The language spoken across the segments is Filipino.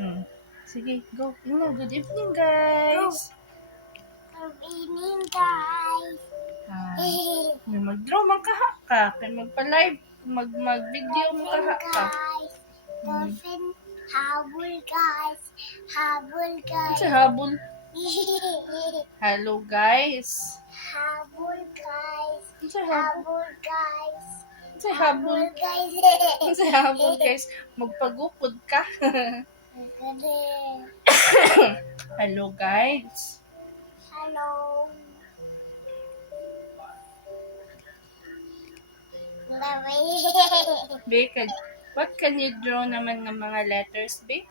Hmm. Sige, go. Ina, good evening, guys. Good evening, guys. Mag-draw, magkaha ka. Kaya magpa-live, mag-video, magkaha ka. Guys. Dolphin, habol, guys. Habol, guys. Sa habol. Hello, guys. Habol, guys. Sa habol. Habol, guys. Sa habol. guys. Sa habol, guys. Magpagupod ka. Hello, guys. Hello. Be, what can you draw naman ng mga letters, be?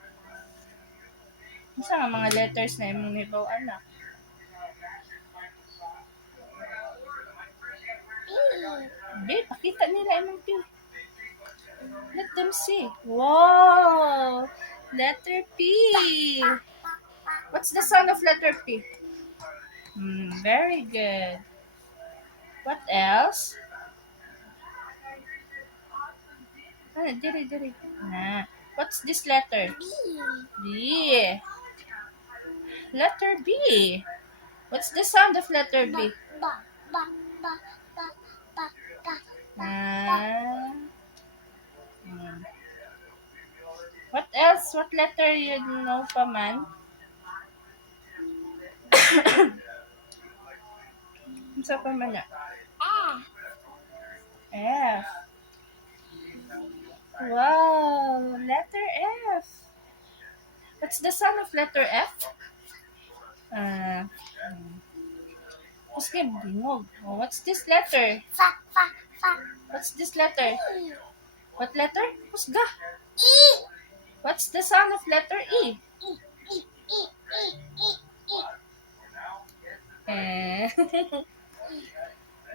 Isa nga mga letters na imong nibaw, anak. Be, pakita nila imong P. Let them see. Wow! Letter P. What's the sound of letter P? Very good. What else? Diri. What's this letter? B. Letter B. What's the sound of letter B? What else? What letter you know pa man? Isa pa man na? F. Wow, letter F. What's the sound of letter F? Sige, bingog. Oh, what's this letter? What's this letter? What letter? Husga. What's the sound of letter E?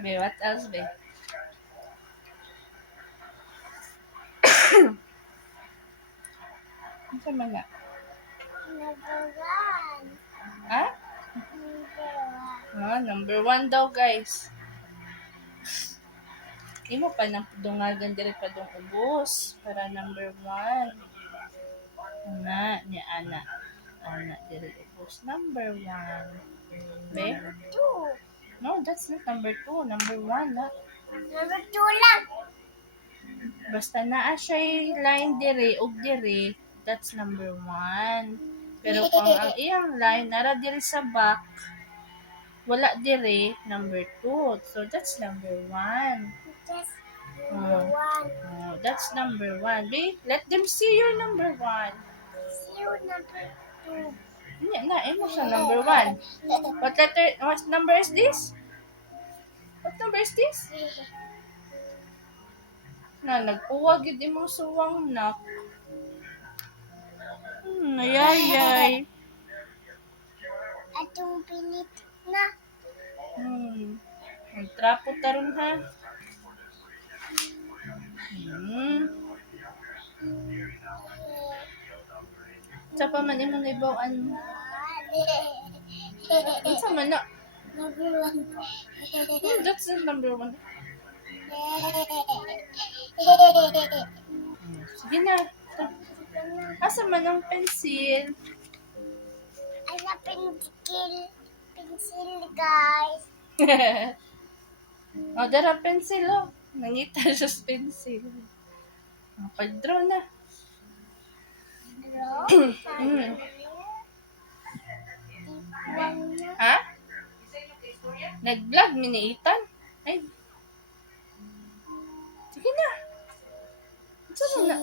Be, what else, be? Ano man na? Number one. Ha? Number one daw, guys. Imo pa nang dungagan diri pa dong ubos para number one. Ana diri ubos. Number one. Be? Two. No, that's not number two. Number one, na. Number two lang. Basta naa siya line diri ug diri, that's number one. Pero kung ang iyang line nara diri sa back, wala diri, number two. So that's number one. That's number one. That's number one. Be, let them see your number one. See you number two. Imo siya number one. What number is this? What number is this? Nagpuwag yun imong suwang nak. Ayay. Atong pinit na. Ang trapo taron ha. Sa pa man imong ibawaan. Sa man na. Number one. That's the number one. Sige na. Asa man ang pencil? Ano pencil? Pencil, guys. Dara pencil, oh. Nangita siya sa pencil. Pag-draw na. Ha? Nag-vlog, miniitan? Ay. Sige na. Sige na.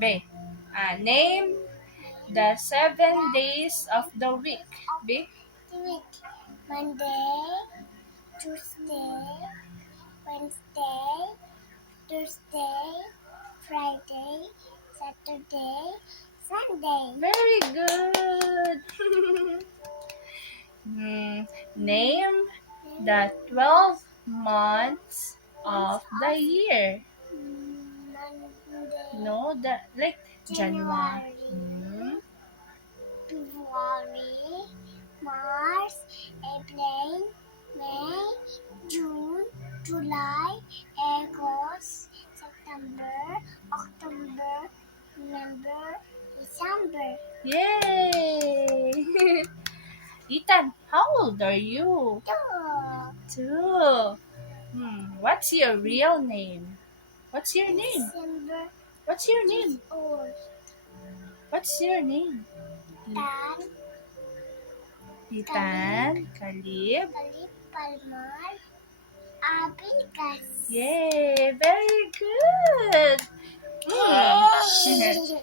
Be, name the 7 days of the week. Be? Monday, Tuesday, Wednesday, Thursday, Friday, Saturday, Sunday. Very good. Name the 12 months of the year. Monday, No, like January. February, March, April, May, June, July, August, September, October, November, December. Yay! Ethan, how old are you? 2. 2. What's your real name? What's your name? December What's your name? old. What's your name? Tan, Ethan, Kalib. Kalip, Palmar, Abilgas. Yay! Very good! Hmm.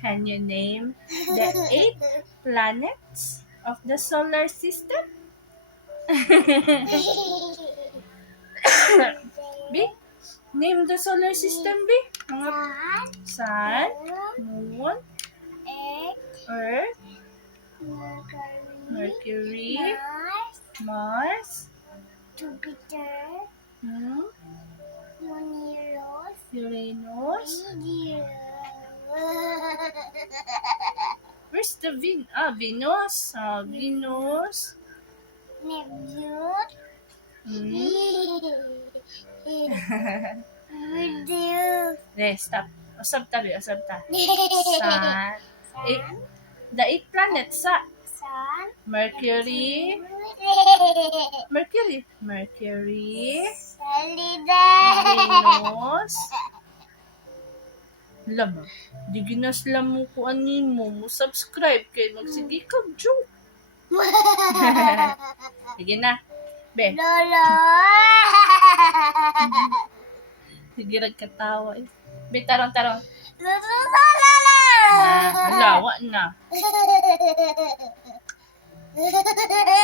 Can you name the 8 planets of the solar system? B? Name the solar system, B? Mga Sun, Sun, Moon, Earth, Earth, Mercury, Mercury, Mars, Mars, Jupiter, hmm, Uranus, Uranus. Where's the Venus? Venus. Neptune, Hmm. Venus, Stop. Usab ta, B. Usab ta. Sun, Sun. The 8 planets sa Sun, Mercury, Mercury, Salida, Venus. Lama. Di ginaslam mo ko anin mo subscribe kay magsige ka, joke. Sige na. Be, Lolo. sige katawa eh. Be, tarong. Lolo. Alawa na.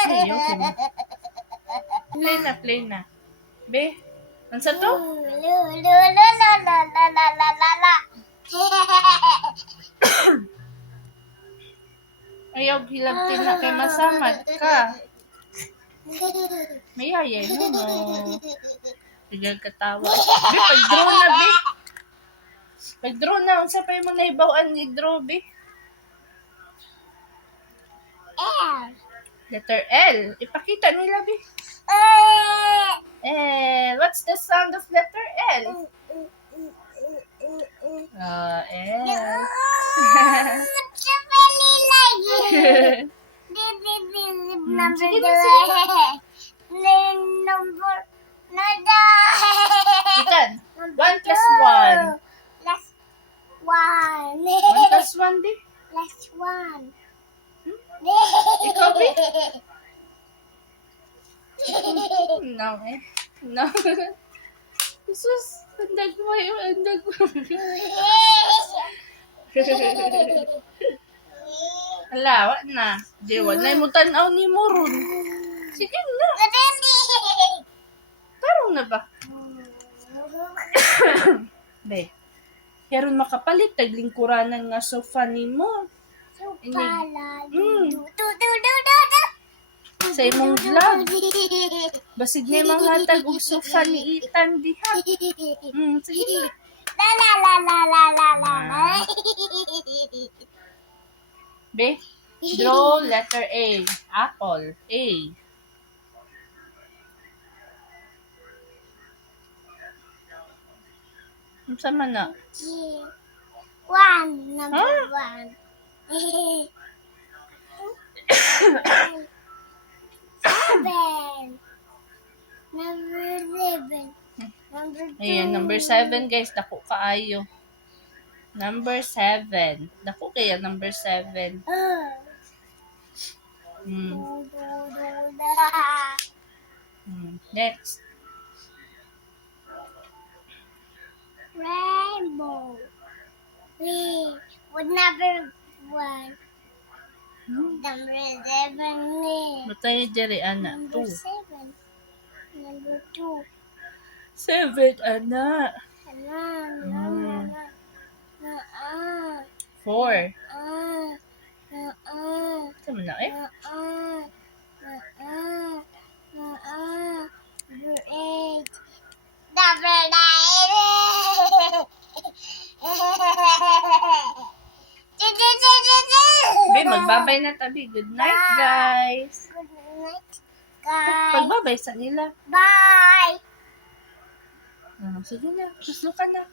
Ay, okay na. Play na. Be, ano sa to? Ayaw hilabtin na kay masamad ka. May ayay mo no. Sige katawa. Be, pag-draw na, be. Pag-draw na, unsa pa yung mga ibawaan ni draw, be? L. Letter L. Ipakita nila, be. L. What's the sound of letter L? L. Itan, 1 plus 1. Last one. 1 plus 1, be? Last one. Ikaw, be? No, eh. No. Jesus, andag mo. Hala, wala na. Di, wala mo tanaw ni mo ron. Sige na. Tarong na ba? Be, karon makapalit, taglingkuranan nga sofa ni mo. Sa imong vlog. Basig na yung mga tag og sofa ni Ethan diha. Sige na. Be, draw letter A. Apple. A. Unsa man na? One. Number one. Seven. Number 11. Number 2. Ayan, number 7 guys. Dako kaayo. Number 7. Dako kaya number 7. Next. Rainbow. What number 1? Number 11. Matay diri ana. Number 2. 7. Number 2. 7 ana. 4. Sama na eh. Number 8. Number 9. Be, magbabay na tabi. Good night, guys. Good night, Guys. Pagbabay sa nila. Bye. Sige na, suslo ka na.